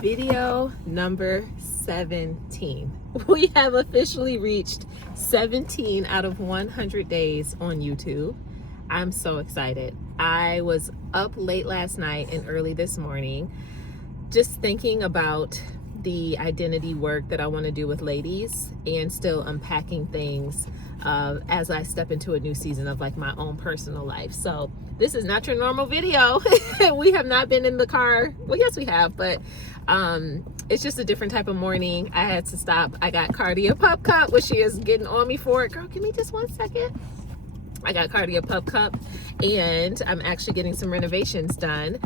Video number 17. We have officially reached 17 out of 100 days on YouTube. I'm so excited. I was up late last night and early this morning just thinking about the identity work that I want to do with ladies and still unpacking things as I step into a new season of like my own personal life. So this is not your normal video. We have not been in the car. Well, yes, we have, but it's just a different type of morning. I had to stop. I got Cardia Pup Cup, which she is getting on me for it. Girl, give me just 1 second. I got Cardia Pup Cup, and I'm actually getting some renovations done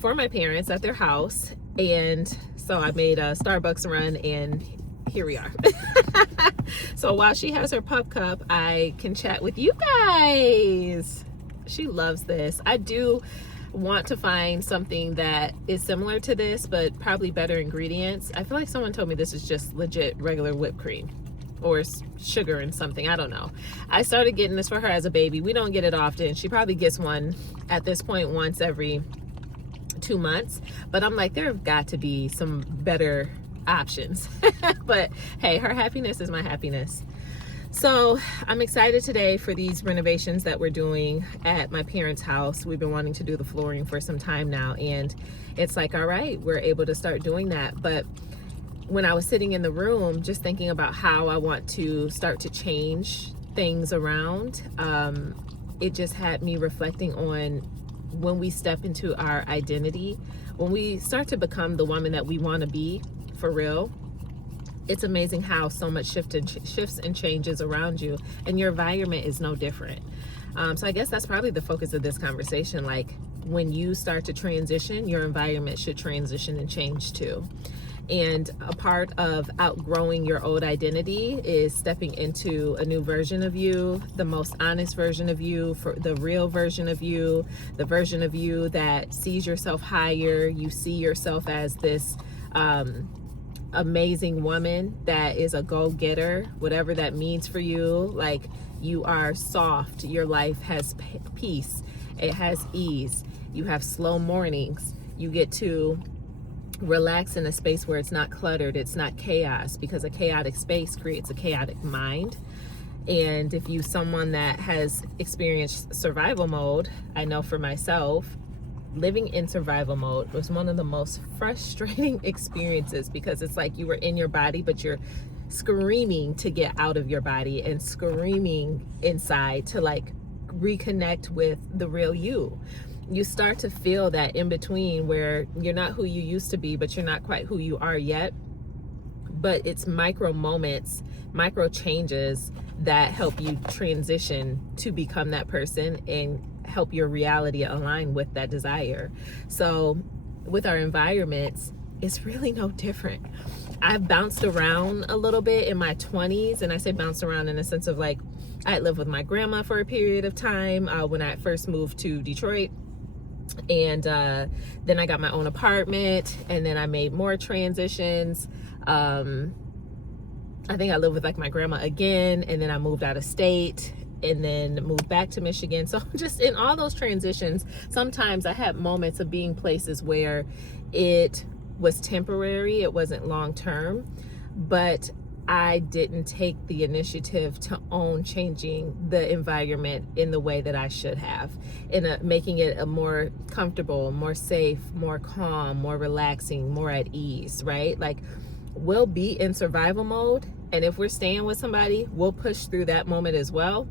for my parents at their house. And so I made a Starbucks run, and here we are. So while she has her pup cup, I can chat with you guys. She loves this. I do want to find something that is similar to this, but probably better ingredients. I feel like someone told me this is just legit regular whipped cream or sugar and something. I don't know. I started getting this for her as a baby. We don't get it often. She probably gets one at this point once every 2 months, but I'm like, there have got to be some better options. But hey, her happiness is my happiness. So I'm excited today for these renovations that we're doing at my parents' house. We've been wanting to do the flooring for some time now, and it's like, all right, we're able to start doing that. But when I was sitting in the room just thinking about how I want to start to change things around, it just had me reflecting on when we step into our identity, when we start to become the woman that we want to be for real. It's amazing how so much shifts and changes around you, and your environment is no different. So I guess that's probably the focus of this conversation. Like, when you start to transition, your environment should transition and change too. And a part of outgrowing your old identity is stepping into a new version of you, the most honest version of you, for the real version of you, the version of you that sees yourself higher. You see yourself as this amazing woman that is a go-getter, whatever that means for you. Like, you are soft, your life has peace, it has ease, you have slow mornings, you get to relax in a space where it's not cluttered, it's not chaos, because a chaotic space creates a chaotic mind. And if you're someone that has experienced survival mode, I know for myself, living in survival mode was one of the most frustrating experiences, because it's like you were in your body, but you're screaming to get out of your body and screaming inside to like reconnect with the real you. You start to feel that in between where you're not who you used to be, but you're not quite who you are yet. But it's micro moments, micro changes that help you transition to become that person and help your reality align with that desire. So with our environments, it's really no different. I've bounced around a little bit in my 20s, and I say bounced around in the sense of like, I lived with my grandma for a period of time when I first moved to Detroit. And then I got my own apartment, and then I made more transitions. I think I lived with like my grandma again, and then I moved out of state, and then moved back to Michigan. So just in all those transitions, sometimes I had moments of being places where it was temporary, it wasn't long term, but I didn't take the initiative to own changing the environment in the way that I should have, in making it a more comfortable, more safe, more calm, more relaxing, more at ease, right? Like, we'll be in survival mode, and if we're staying with somebody, we'll push through that moment as well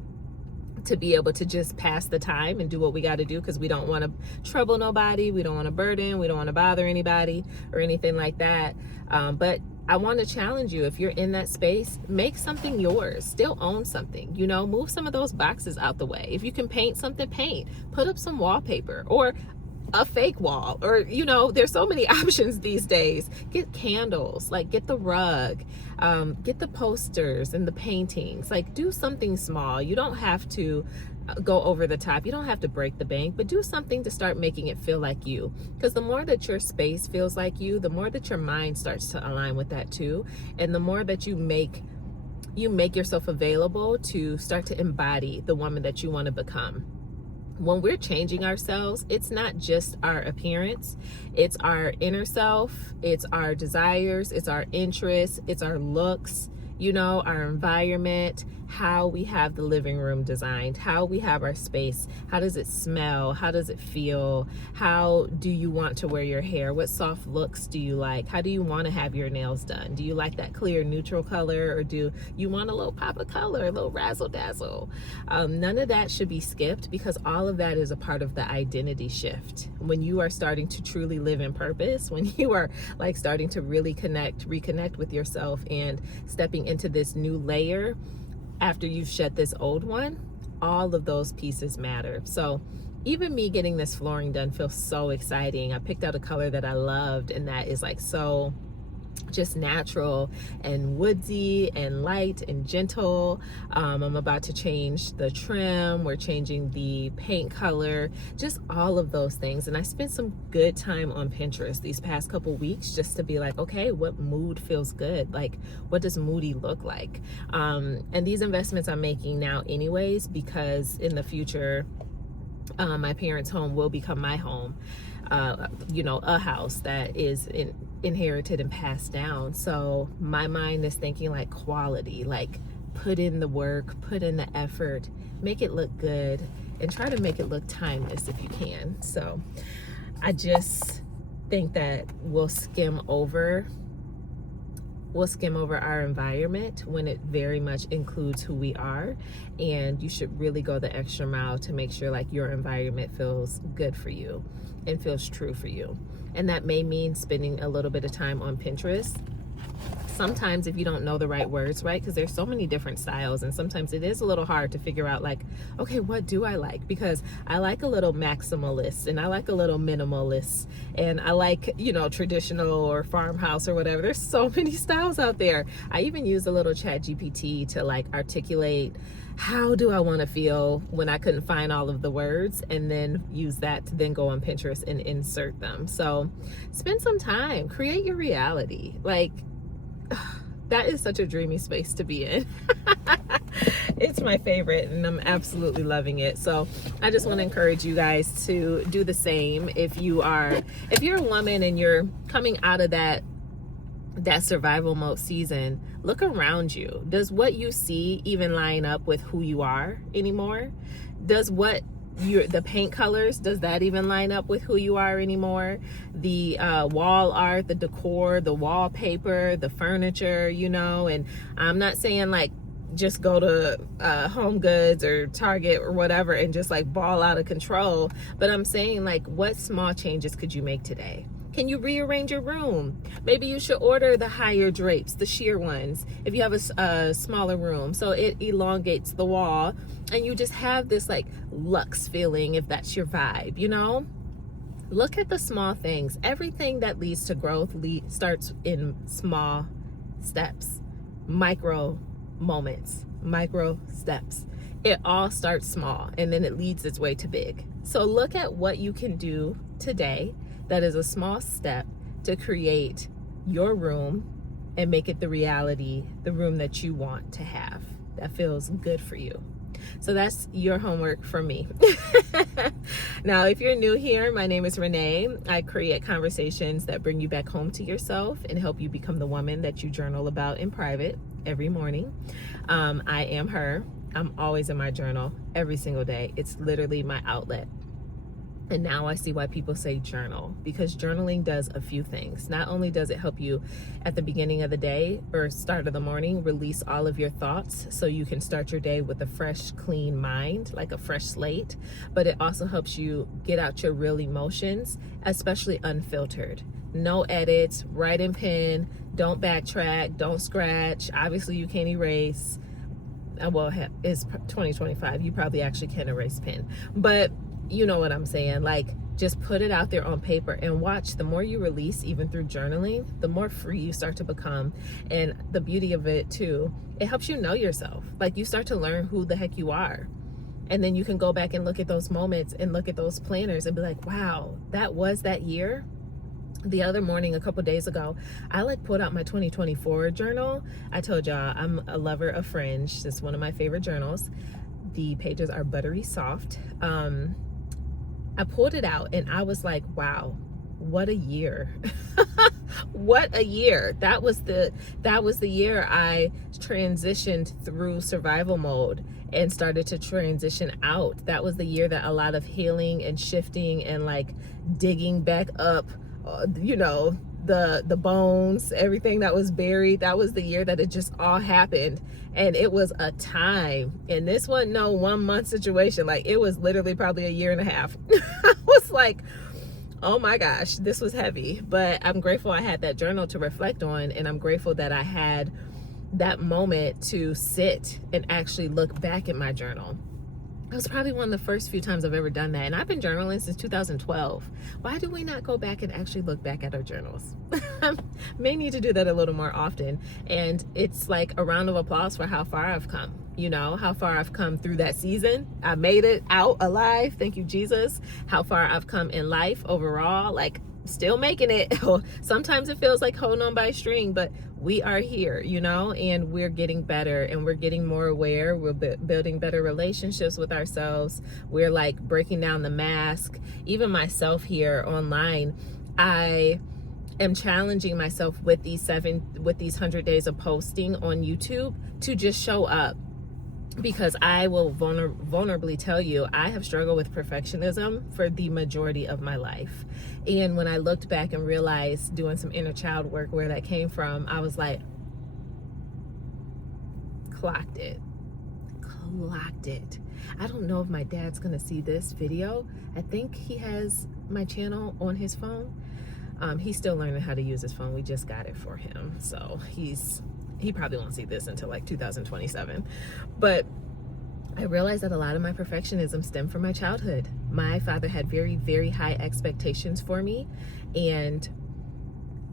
to be able to just pass the time and do what we got to do, because we don't want to trouble nobody, we don't want to burden, we don't want to bother anybody or anything like that. But I want to challenge you, if you're in that space, make something yours, still own something, you know, move some of those boxes out the way. If you can paint something, paint, put up some wallpaper or a fake wall, or, you know, there's so many options these days. Get candles, like get the rug, get the posters and the paintings, like do something small. You don't have to go over the top, you don't have to break the bank, but do something to start making it feel like you, because the more that your space feels like you, the more that your mind starts to align with that too, and the more that you make yourself available to start to embody the woman that you want to become. when we're changing ourselves, it's not just our appearance, it's our inner self, it's our desires, it's our interests, it's our looks, you know, our environment, how we have the living room designed, how we have our space, how does it smell, how does it feel, how do you want to wear your hair, what soft looks do you like, how do you want to have your nails done, do you like that clear neutral color, or do you want a little pop of color, a little razzle dazzle? None of that should be skipped, because all of that is a part of the identity shift. When you are starting to truly live in purpose, when you are like starting to really reconnect with yourself and stepping into this new layer after you've shed this old one, all of those pieces matter. So even me getting this flooring done feels so exciting. I picked out a color that I loved, and that is like so just natural and woodsy and light and gentle. I'm about to change the trim, we're changing the paint color, just all of those things. And I spent some good time on Pinterest these past couple weeks just to be like, okay, what mood feels good? Like, what does moody look like? And these investments I'm making now anyways, because in the future, my parents' home will become my home. You know, a house that is inherited and passed down. So my mind is thinking like quality, like put in the work, put in the effort, make it look good, and try to make it look timeless if you can. So I just think that we'll skim over our environment when it very much includes who we are, and you should really go the extra mile to make sure like your environment feels good for you and feels true for you. And that may mean spending a little bit of time on Pinterest. Sometimes if you don't know the right words, right, because there's so many different styles, and sometimes it is a little hard to figure out like, okay, what do I like? Because I like a little maximalist, and I like a little minimalist, and I like, you know, traditional or farmhouse or whatever. There's so many styles out there. I even use a little chat GPT to like articulate how do I want to feel when I couldn't find all of the words, and then use that to then go on Pinterest and insert them. So spend some time, create your reality. Like, that is such a dreamy space to be in. It's my favorite, and I'm absolutely loving it. So I just want to encourage you guys to do the same. If you're a woman and you're coming out of that survival mode season, look around you. Does what you see even line up with who you are anymore? Does the paint colors, does that even line up with who you are anymore? The wall art, the decor, the wallpaper, the furniture, you know. And I'm not saying like just go to Home Goods or Target or whatever and just like ball out of control, but I'm saying like, what small changes could you make today? Can you rearrange your room? Maybe you should order the higher drapes, the sheer ones, if you have a smaller room, so it elongates the wall and you just have this like luxe feeling, if that's your vibe, you know? Look at the small things. Everything that leads to growth starts in small steps, micro moments, micro steps. It all starts small and then it leads its way to big. So look at what you can do today that is a small step to create your room and make it the reality, the room that you want to have, that feels good for you. So that's your homework from me. Now, if you're new here, my name is Renee. I create conversations that bring you back home to yourself and help you become the woman that you journal about in private every morning. I am her. I'm always in my journal every single day. It's literally my outlet. And now I see why people say journal, because journaling does a few things. Not only does it help you at the beginning of the day or start of the morning release all of your thoughts so you can start your day with a fresh, clean mind, like a fresh slate, but it also helps you get out your real emotions, especially unfiltered. No edits, write in pen, don't backtrack, don't scratch. Obviously you can't erase. Well, it's 2025. You probably actually can erase pen, but you know what I'm saying? Like, just put it out there on paper and watch. The more you release, even through journaling, the more free you start to become. And the beauty of it too, it helps you know yourself. Like, you start to learn who the heck you are. And then you can go back and look at those moments and look at those planners and be like, wow, that was that year. The other morning, a couple days ago, I like pulled out my 2024 journal. I told y'all I'm a lover of Fringe. It's one of my favorite journals. The pages are buttery soft. I pulled it out and I was like, wow, what a year. What a year. That was the year I transitioned through survival mode and started to transition out. That was the year that a lot of healing and shifting and like digging back up, the bones, everything that was buried. That was the year that it just all happened. And it was a time, and this wasn't no 1 month situation. Like, it was literally probably a year and a half. I was like, oh my gosh, this was heavy. But I'm grateful I had that journal to reflect on, and I'm grateful that I had that moment to sit and actually look back at my journal. It was probably one of the first few times I've ever done that. And I've been journaling since 2012. Why do we not go back and actually look back at our journals? May need to do that a little more often. And it's like a round of applause for how far I've come. How far I've come through that season. I made it out alive. Thank you, Jesus. How far I've come in life overall. Like, still making it. Sometimes it feels like holding on by a string, but we are here, and we're getting better, and we're getting more aware. We're building better relationships with ourselves. We're like breaking down the mask. Even myself here online, I am challenging myself with these 100 days of posting on YouTube to just show up. Because I will vulnerably tell you, I have struggled with perfectionism for the majority of my life. And when I looked back and realized, doing some inner child work, where that came from, I was like, clocked it. I don't know if my dad's gonna see this video. I think he has my channel on his phone. He's still learning how to use his phone. We just got it for him. So he probably won't see this until like 2027. But I realized that a lot of my perfectionism stemmed from my childhood. My father had very, very high expectations for me. And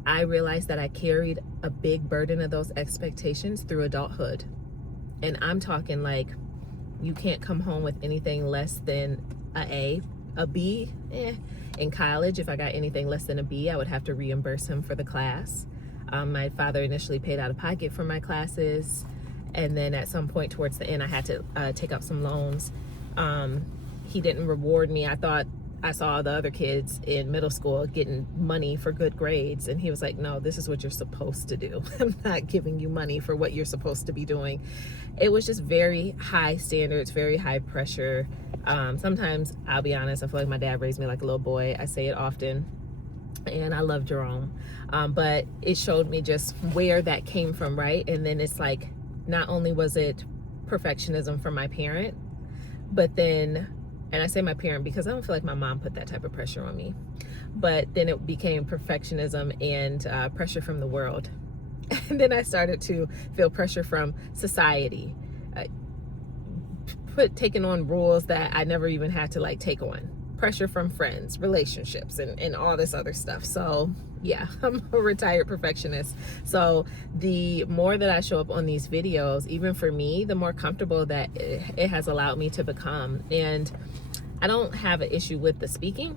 I realized that I carried a big burden of those expectations through adulthood. And I'm talking like, you can't come home with anything less than a B. In college, if I got anything less than a B, I would have to reimburse him for the class. My father initially paid out of pocket for my classes, and then at some point towards the end, I had to take out some loans. He didn't reward me. I thought I saw the other kids in middle school getting money for good grades, and he was like, no, this is what you're supposed to do. I'm not giving you money for what you're supposed to be doing. It was just very high standards, very high pressure. Sometimes, I'll be honest, I feel like my dad raised me like a little boy. I say it often. And I love Jerome, but it showed me just where that came from, right? And then it's like, not only was it perfectionism from my parent, but then, and I say my parent because I don't feel like my mom put that type of pressure on me, but then it became perfectionism and pressure from the world. And then I started to feel pressure from society, taking on rules that I never even had to like take on. Pressure from friends, relationships, and all this other stuff. So yeah, I'm a retired perfectionist. So the more that I show up on these videos, even for me, the more comfortable that it has allowed me to become. And I don't have an issue with the speaking.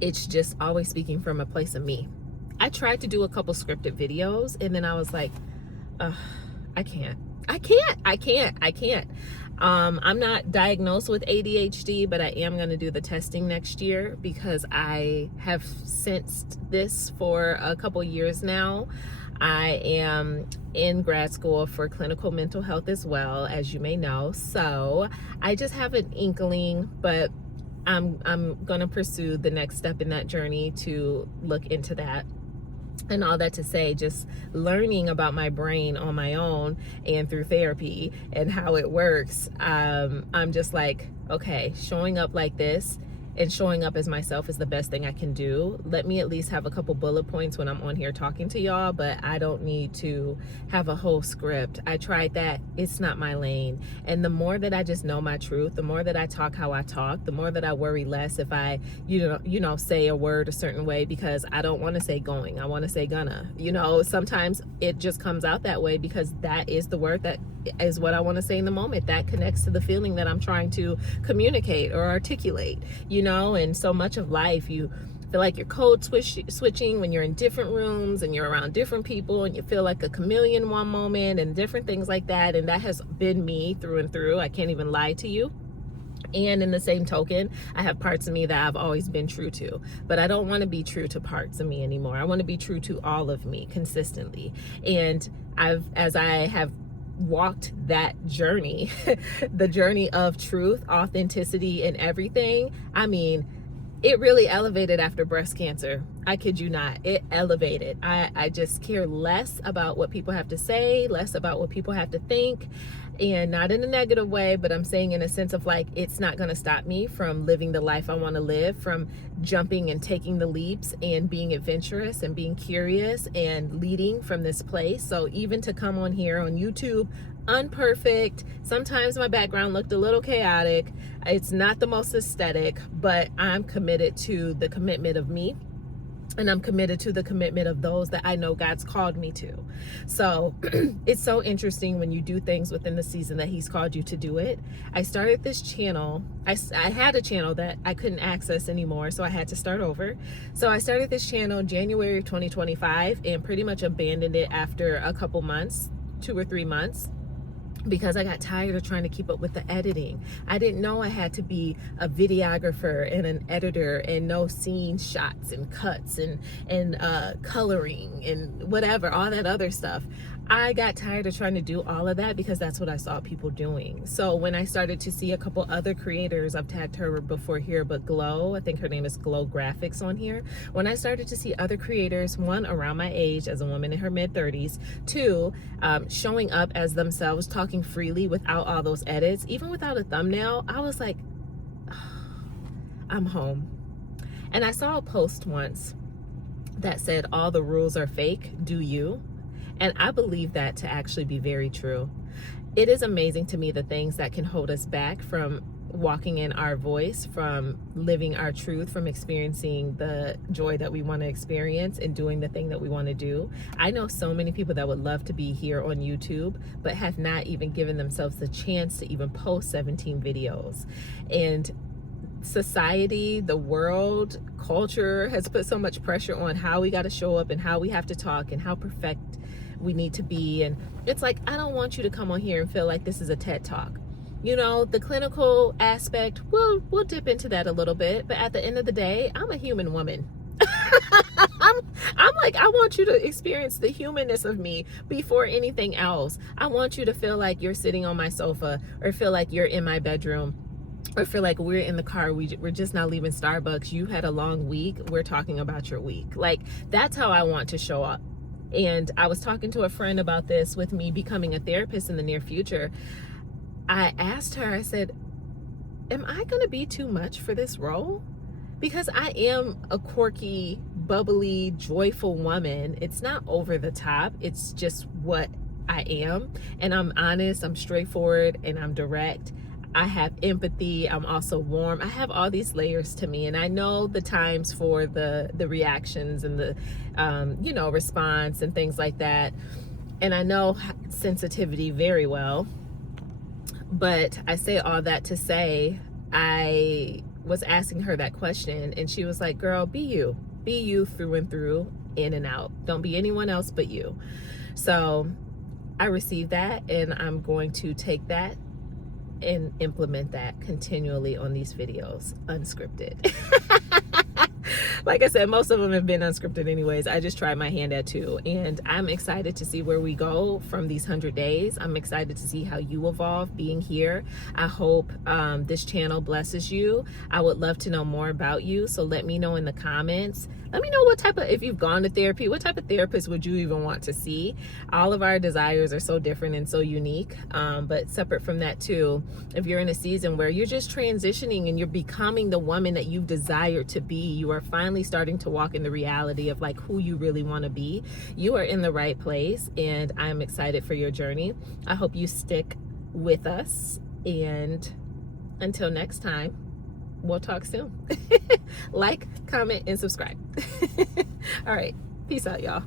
It's just always speaking from a place of me. I tried to do a couple scripted videos, and then I was like, I can't. I'm not diagnosed with ADHD, but I am going to do the testing next year because I have sensed this for a couple years now. I am in grad school for clinical mental health as well, as you may know. So I just have an inkling, but I'm going to pursue the next step in that journey to look into that. And all that to say, just learning about my brain on my own and through therapy and how it works, I'm just like, okay, showing up like this and showing up as myself is the best thing I can do. Let me at least have a couple bullet points when I'm on here talking to y'all, but I don't need to have a whole script. I tried that. It's not my lane. And the more that I just know my truth, the more that I talk how I talk, the more that I worry less if I, say a word a certain way because I don't want to say going. I want to say gonna. Sometimes it just comes out that way because that is the word that is what I want to say in the moment. That connects to the feeling that I'm trying to communicate or articulate, and so much of life, you feel like you're code switching when you're in different rooms and you're around different people and you feel like a chameleon one moment and different things like that. And that has been me through and through. I can't even lie to you. And in the same token, I have parts of me that I've always been true to, but I don't want to be true to parts of me anymore. I want to be true to all of me consistently. And as I have walked that journey, the journey of truth, authenticity, and everything, I mean, it really elevated after breast cancer. I kid you not, it elevated. I just care less about what people have to say, less about what people have to think, and not in a negative way, but I'm saying in a sense of like, it's not going to stop me from living the life I want to live, from jumping and taking the leaps and being adventurous and being curious and leading from this place. So even to come on here on YouTube, unperfect, sometimes my background looked a little chaotic, it's not the most aesthetic, but I'm committed to the commitment of me, and I'm committed to the commitment of those that I know God's called me to. So it's so interesting when you do things within the season that he's called you to do it. I started this channel. I had a channel that I couldn't access anymore, so I had to start over. So I started this channel in January of 2025 and pretty much abandoned it after a couple months, 2 or 3 months, because I got tired of trying to keep up with the editing. I didn't know I had to be a videographer and an editor and know scene shots and cuts and coloring and whatever, all that other stuff. I got tired of trying to do all of that because that's what I saw people doing. So when I started to see a couple other creators, I've tagged her before here, but Glow, I think her name is Glow Graphics on here. When I started to see other creators, one around my age as a woman in her mid-30s, two, showing up as themselves, talking freely without all those edits, even without a thumbnail, I was like, oh, I'm home. And I saw a post once that said, all the rules are fake, do you? And I believe that to actually be very true. It is amazing to me the things that can hold us back from walking in our voice, from living our truth, from experiencing the joy that we want to experience and doing the thing that we want to do. I know so many people that would love to be here on YouTube, but have not even given themselves the chance to even post 17 videos. And society, the world, culture has put so much pressure on how we got to show up and how we have to talk and how perfect we need to be. And it's like, I don't want you to come on here and feel like this is a TED Talk. You know, the clinical aspect, we'll dip into that a little bit, but at the end of the day, I'm a human woman. I'm like, I want you to experience the humanness of me before anything else. I want you to feel like you're sitting on my sofa, or feel like you're in my bedroom, or feel like we're in the car, we're just not leaving Starbucks, you had a long week, we're talking about your week. Like, that's how I want to show up. And I was talking to a friend about this with me becoming a therapist in the near future. I asked her, I said, am I going to be too much for this role? Because I am a quirky, bubbly, joyful woman. It's not over the top. It's just what I am. And I'm honest, I'm straightforward, and I'm direct. I have empathy. I'm also warm. I have all these layers to me, and I know the times for the reactions and the response and things like that. And I know sensitivity very well. But I say all that to say, I was asking her that question, and she was like, girl, be you through and through, in and out. Don't be anyone else but you. So I received that, and I'm going to take that and implement that continually on these videos, unscripted. Like I said, most of them have been unscripted anyways. I just tried my hand at 2, and I'm excited to see where we go from these 100 days. I'm excited to see how you evolve being here. I hope this channel blesses you. I would love to know more about you, so let me know in the comments. Let me know what type of, if you've gone to therapy, what type of therapist would you even want to see? All of our desires are so different and so unique, but separate from that too, if you're in a season where you're just transitioning and you're becoming the woman that you've desired to be, you are finally starting to walk in the reality of like who you really want to be, you are in the right place, and I'm excited for your journey. I hope you stick with us, and until next time, we'll talk soon. Like, comment, and subscribe. All right. Peace out, y'all.